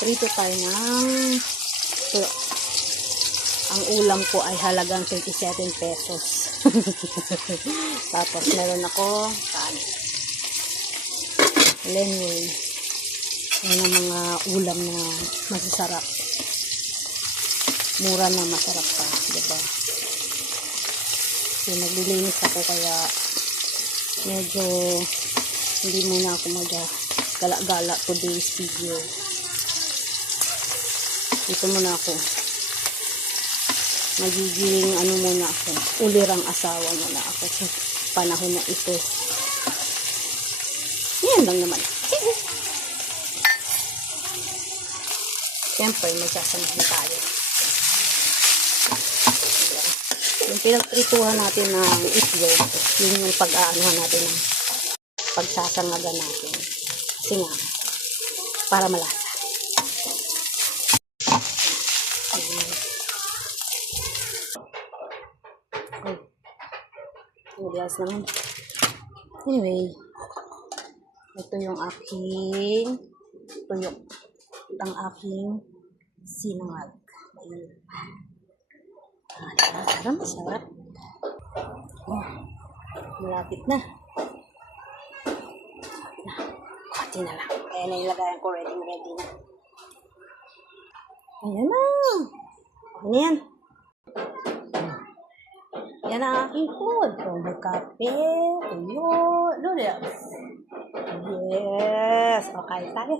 Magprito tayo ng tuyo. Ang ulam ko ay halagang 27 pesos. Tapos meron ako lenwood. Yan ang mga ulam na masasarap. Mura na masarap pa, diba? So, naglilinis ako kaya medyo hindi muna ako mag-gala-gala today's video. Dito muna ako. Magiging muna ako. Ulirang asawa muna ako sa panahon na ito. Yan lang naman. Siyempre, magsasamahin tayo. Yung pinagprituhan natin ng itlog, yun yung pag-aanuhan natin ng pagsasangagan natin. Kasi nga, para malasa. Bias naman. Anyway, ito yung aking tuyo. Ang aking sinangag. Ayun. Parang masarap. Oh, malapit na. Konti na lang. Ayan na ilagayan ko. Ready na. Ayan na. Okay na yan. Yan ang aking food. So, may kape, tuyo, noodles. Yes. Okay tayo.